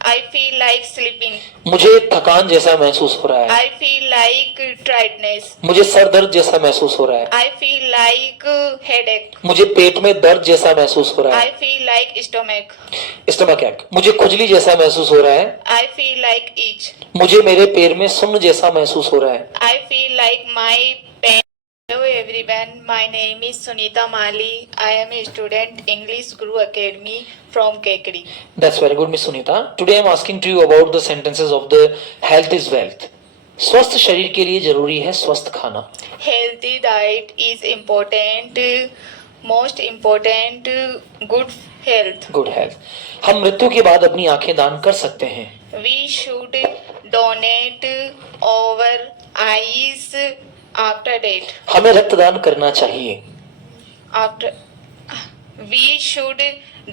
I feel like sleeping. मुझे थकान जैसा महसूस हो रहा है. I feel like tiredness. मुझे सर दर्द जैसा महसूस हो रहा है. I feel like headache. मुझे पेट में दर्द जैसा महसूस हो रहा है. I feel like stomach. Stomach एक. मुझे खुजली जैसा महसूस हो रहा है. I feel like itch. मुझे मेरे पैर में सुन्न जैसा महसूस हो रहा है. I feel like my pain. Hello everyone, my name is Sunita Mali. I am a student English Guru Academy from Kekri. That's very good, Miss Sunita. Today I am asking to you about the sentences of the health is wealth. स्वस्थ शरीर के लिए जरूरी है स्वस्थ खाना. Healthy diet is important, most important, good health. Good health. हम मृत्यु के बाद अपनी आंखें दान कर सकते हैं. We should donate our eyes after death. हमें रक्तदान करना चाहिए. We should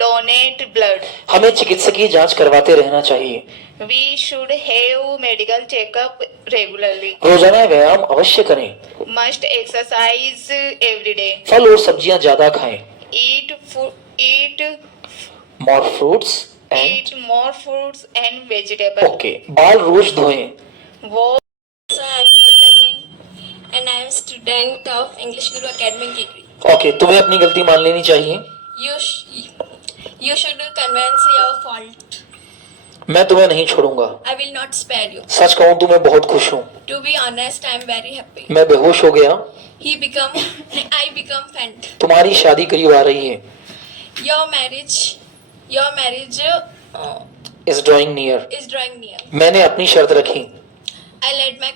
donate blood. हमें चिकित्सकीय जांच करवाते रहना चाहिए. We should have medical checkup regularly. रोजाना व्यायाम अवश्य करें. Must exercise every day. फल और सब्जियां ज्यादा खाएं. Eat more fruits and more fruits and vegetables. okay. बाल रोज धोएं. So I am Deepika Jain and I am student of English Guru Academy Kekri. Okay, तुम्हें अपनी गलती मान लेनी चाहिए। You should convince your fault. मैं तुम्हें नहीं छोड़ूंगा। I will not spare you. सच कहूँ तो मैं बहुत खुश हूँ। To be honest, I am very happy. मैं बेहोश हो गया। I become faint. तुम्हारी शादी करीब आ रही है। Your marriage is drawing near. is drawing near. मैंने अपनी शर्त रखी। I laid my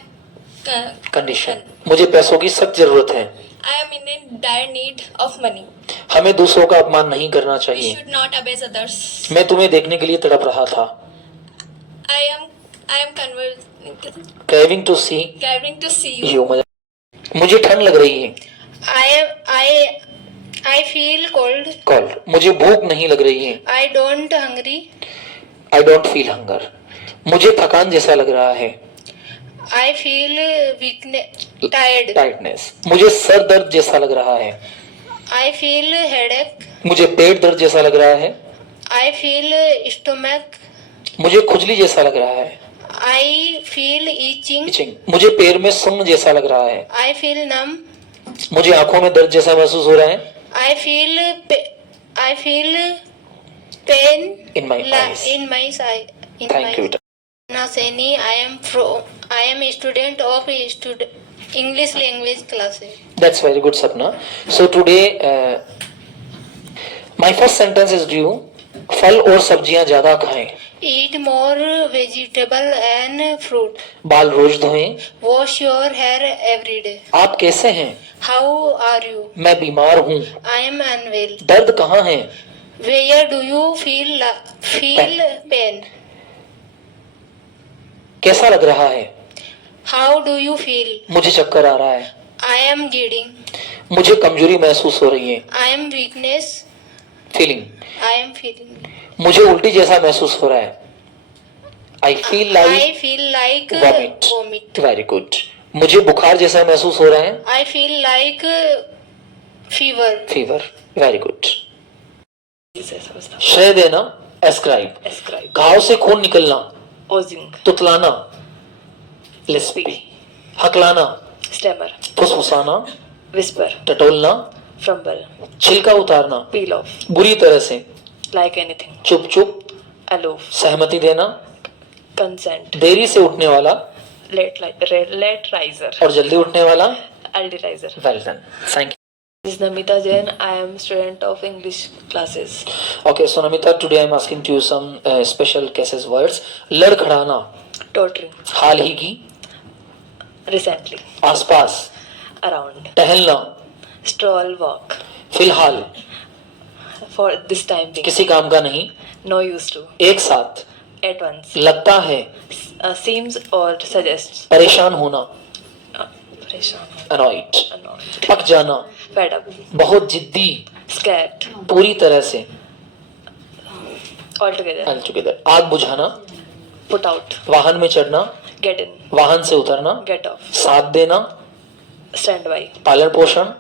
कंडीशन, मुझे पैसों की सख्त जरूरत है। I am in a dire need of money. हमें दूसरों का अपमान नहीं करना We चाहिए। should not abuse others. मैं तुम्हें देखने के लिए तड़प रहा था। I am craving to see craving to see you. You. मुझे ठंड लग रही है। I feel cold. कॉल, मुझे भूख नहीं लग रही है। I don't hungry. I don't feel hunger. मुझे थकान जैसा लग रहा है। I feel weakness, tired. Tightness, मुझे सर दर्द जैसा लग रहा है। I feel headache. मुझे पेट दर्द जैसा लग रहा है। I feel stomach. मुझे खुजली जैसा लग रहा है। I feel itching. Itching, मुझे पैर में सुन्न जैसा लग रहा है। I feel numb. मुझे आंखों में दर्द जैसा महसूस हो रहा है। I feel pain In my eyes. in my side. Thank you बेटा। Naseni, I am a student of English language classes. That's very good, Sapna. So today my first sentence is due. फल और सब्जियां ज्यादा खाएं। Eat more vegetable and fruit. बाल रोज धोएं। Wash your hair every day. आप कैसे हैं? How are you? मैं बीमार हूँ। I am unwell. दर्द कहाँ है? Where do you feel pain? कैसा लग रहा है? How do you feel? मुझे चक्कर आ रहा है। I am gidding. मुझे कमजोरी महसूस हो रही है। I am weakness. Feeling, I am feeling. मुझे उल्टी जैसा महसूस हो रहा है। I feel I like feel like vomit. Very good. मुझे बुखार जैसा महसूस हो रहा है। I feel like fever. Fever. Very good. श्रेय देना, एस्क्राइब। घाव से खून निकलना, तुतलाना, लिस्पी, हकलाना, Stammer. फुसफुसाना, Whisper. टटोलना, Frumble. छिलका उतारना, Peel off. बुरी तरह से, Like anything. चुप चुप, Aloof. सहमति देना, Consent. देरी से उठने वाला Late riser. और जल्दी उठने वाला। Early riser. Well done, thank you. This is Namita Jain. I am student of English classes. Okay, so Namita, today I'm asking to you some special cases words. लड़खड़ाना, Tottering. हाल ही की, Recently. आसपास, Around. टहलना, Stroll walk. फिलहाल, For this time being. किसी काम का नहीं, No use to. एक साथ, At once. लगता है, Seems or suggests. परेशान होना, Pareshan. Annoyed, Annoyed. पक जाना, Fed up. बहुत जिद्दी, Scared. पूरी तरह से, Altogether. ऑल टुगेदर, आग बुझाना, Put out. वाहन में चढ़ना, Get in. वाहन से उतरना, Get off. साथ देना, Stand by. पालन पोषण,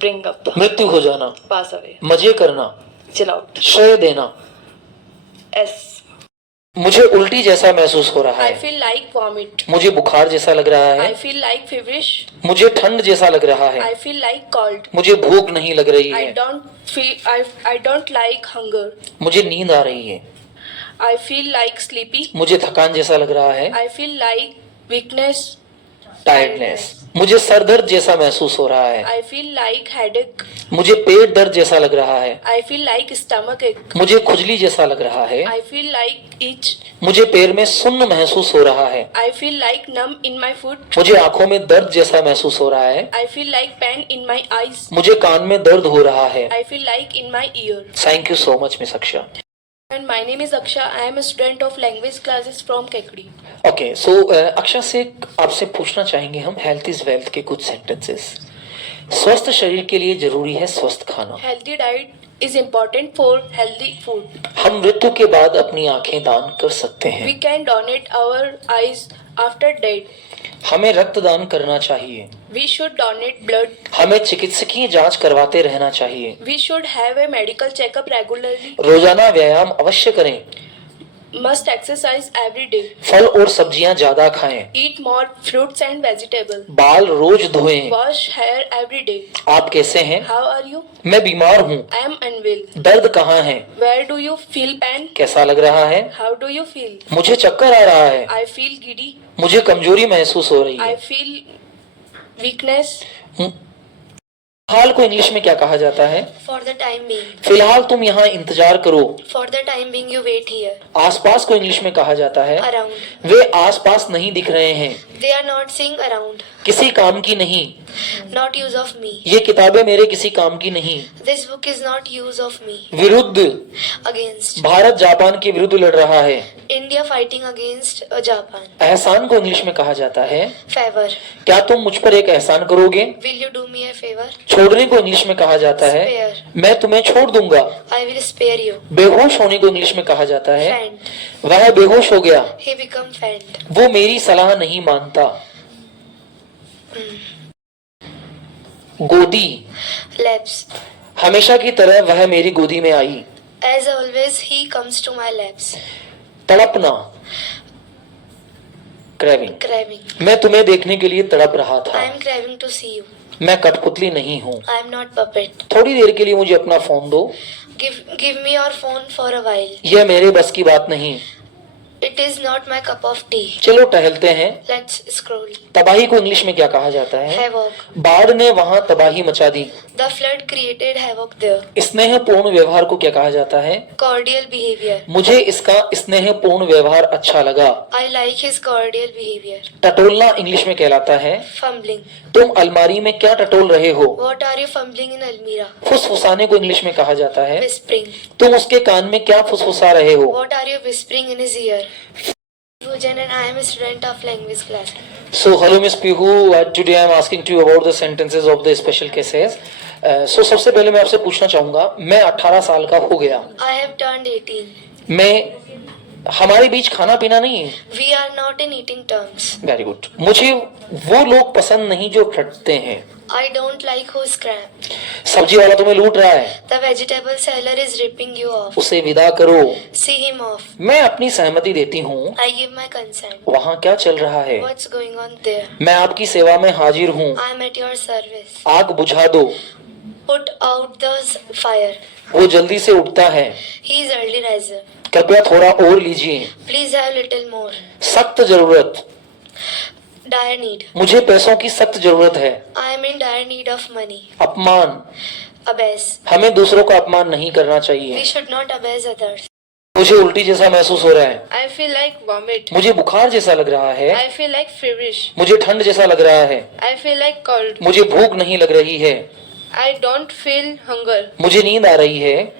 Bring up. मृत्यु हो जाना, Pass away. मजे करना, Chill out. श्रेय देना। S. मुझे उल्टी जैसा महसूस हो रहा I है। feel like vomit. मुझे बुखार जैसा लग रहा है। I feel like feverish. मुझे ठंड जैसा लग रहा है। I feel like cold. मुझे भूख नहीं लग रही I है। don't like hunger. मुझे नींद आ रही है। I feel like sleepy. मुझे थकान जैसा लग रहा है। I feel like weakness. Tiredness, मुझे सर दर्द जैसा महसूस हो रहा है। I feel like headache. मुझे पेट दर्द जैसा लग रहा है। I feel like stomach ache. मुझे खुजली जैसा लग रहा है। I feel like itch. मुझे पैर में सुन्न महसूस हो रहा है। I feel like numb in my foot. मुझे आंखों में दर्द जैसा महसूस हो रहा है। I feel like pain in my eyes. मुझे कान में दर्द हो रहा है। I feel like in my ear. Thank you so much miss अक्षा। And my name is Aksha. I am a student of language classes from Kekri. Okay, so Aksha से आपसे पूछना चाहेंगे हम हेल्थ इज वेल्थ के कुछ सेंटेंसेस। स्वस्थ शरीर के लिए जरूरी है स्वस्थ खाना। Healthy diet is important for healthy food. हम मृत्यु के बाद अपनी आंखें दान कर सकते हैं। We can donate our eyes after death. हमें रक्तदान करना चाहिए। We should donate blood. हमें चिकित्सकीय जांच करवाते रहना चाहिए। We should have a medical checkup regularly. रोजाना व्यायाम अवश्य करें। Must exercise every day. फल और सब्जियां ज्यादा खाएं। Eat more fruits and vegetables. बाल रोज धोएं। Wash hair every day. आप कैसे हैं? How are you? मैं बीमार हूँ। I am unwell. दर्द कहाँ है? Where do you feel pain? कैसा लग रहा है? How do you feel? मुझे चक्कर आ रहा है। I feel giddy. मुझे कमजोरी महसूस हो रही I है। feel weakness. हाल को इंग्लिश में क्या कहा जाता है? For the time being. फिलहाल तुम यहाँ इंतजार करो। For the time being, you wait here. आसपास को इंग्लिश में कहा जाता है। Around. वे आसपास नहीं दिख रहे हैं। They are not seeing around. किसी काम की नहीं। Not use of me. ये किताबें मेरे किसी काम की नहीं। This book is not use of me. विरुद्ध। Against. भारत जापान के विरुद्ध लड़ रहा है। India fighting against Japan. एहसान को इंग्लिश में कहा जाता है। Favor. क्या तुम मुझ पर एक एहसान करोगे? Will you do me a favor? छोड़ने को इंग्लिश में कहा जाता है। Spare. मैं तुम्हें छोड़ दूंगा। I will spare you. बेहोश होने को इंग्लिश में कहा जाता है। Faint. वह बेहोश हो गया। He become faint. वो मेरी सलाह नहीं मानता। गोदी। Laps. हमेशा की तरह वह मेरी गोदी में आई। As always, he comes to my laps. तड़पना। क्रेविंग। Craving. मैं तुम्हें देखने के लिए तड़प रहा था। I am craving to see you. मैं कठपुतली नहीं हूँ। I am not puppet. थोड़ी देर के लिए मुझे अपना फोन दो। Give me your phone for a while. यह मेरे बस की बात नहीं। It is not my cup of tea. चलो टहलते हैं। Let's scroll. तबाही को इंग्लिश में क्या कहा जाता है? Havoc. बाढ़ ने वहां तबाही मचा दी। The flood created havoc there. स्नेहपूर्ण व्यवहार को क्या कहा जाता है? Cordial behavior. मुझे इसका स्नेहपूर्ण व्यवहार अच्छा लगा। I like his cordial behavior. टटोलना इंग्लिश में कहलाता है। Fumbling. तुम अलमारी में क्या टटोल रहे हो? What are you fumbling in Almira? फुसफुसाने को इंग्लिश में कहा जाता है। Whispering. तुम उसके कान में क्या फुसफुसा रहे हो? What are you whispering in his ear? Fujan and I am a student of language class. So hello Miss Pihu, today I am asking to you about the sentences of the special cases. So सबसे पहले मैं आपसे पूछना चाहूँगा, मैं 18 साल का हो गया। I have turned 18. हमारे बीच खाना पीना नहीं है। We are not in eating terms. Very good. मुझे वो लोग पसंद नहीं जो फटते हैं। I don't like who scram. सब्जी वाला तुम्हें लूट रहा है। The vegetable seller is ripping you off. उसे विदा करो। See him off. मैं अपनी सहमति देती हूँ। I give my consent. वहाँ क्या चल रहा है? What's going on there? मैं आपकी सेवा में हाजिर हूँ। I am at your service. आग बुझा दो। Put out the fire. वो जल्दी से उठता है। He is early riser. कृपया थोड़ा और लीजिए। Please have little more. सख्त जरूरत। Dire need. मुझे पैसों की सख्त जरूरत है। I am in dire need of money. अपमान। Abase. हमें दूसरों का अपमान नहीं करना चाहिए। We should not abase others. मुझे उल्टी जैसा महसूस हो रहा है। I feel like vomit. मुझे बुखार जैसा लग रहा है। I feel like feverish. मुझे ठंड जैसा लग रहा है। I feel like cold. मुझे भूख नहीं लग रही है। I don't feel hunger. मुझे नींद आ रही है।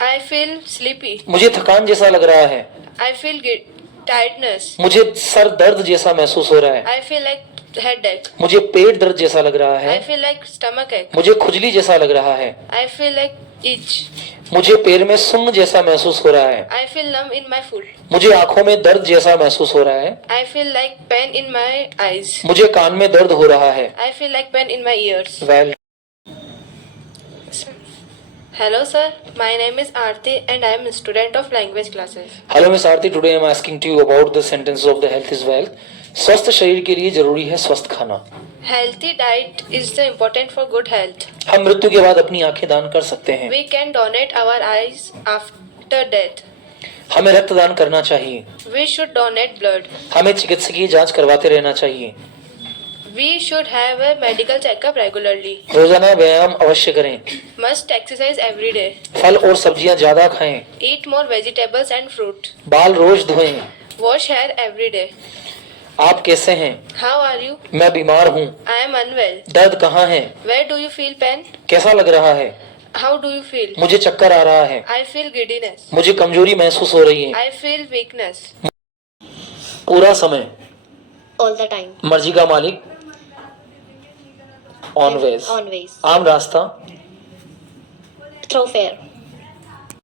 I feel sleepy. मुझे थकान जैसा लग रहा है। I feel tiredness. मुझे सर दर्द जैसा महसूस हो रहा है। I feel like headache. मुझे पेट दर्द जैसा लग रहा है। I feel like stomach ache. मुझे खुजली जैसा लग रहा है। I feel like itch. मुझे पैर में सुन्न जैसा महसूस हो रहा है। I feel numb in my foot. मुझे आंखों में दर्द जैसा महसूस हो रहा है। I feel like pain in my eyes. मुझे कान में दर्द हो रहा है। I feel like pain in my ears. Well Hello sir, my name is Aarti and I am a student of language classes. Hello miss Aarti, today I am asking to you about the sentence of the health is wealth. स्वस्थ शरीर के लिए जरूरी है स्वस्थ खाना। Healthy diet is the important for good health. हम मृत्यु के बाद अपनी आंखें दान कर सकते हैं। We can donate our eyes after death. हमें रक्तदान करना चाहिए। We should donate blood. हमें चिकित्सकीय जांच करवाते रहना चाहिए। We should have a medical checkup regularly. रोजाना व्यायाम अवश्य करें। Must exercise every day. फल और सब्जियां ज्यादा खाएं। Eat more vegetables and fruit. बाल रोज धोएं। Wash hair every day. आप कैसे हैं? How are you? मैं बीमार हूँ। I am unwell. दर्द कहाँ है? Where do you feel pain? कैसा लग रहा है? How do you feel? मुझे चक्कर आ रहा है। I feel giddiness. मुझे कमजोरी महसूस हो रही है। I feel weakness. पूरा समय। All the time. मर्जी का मालिक। ऑनवेज। Always. आम रास्ता। Thoroughfare.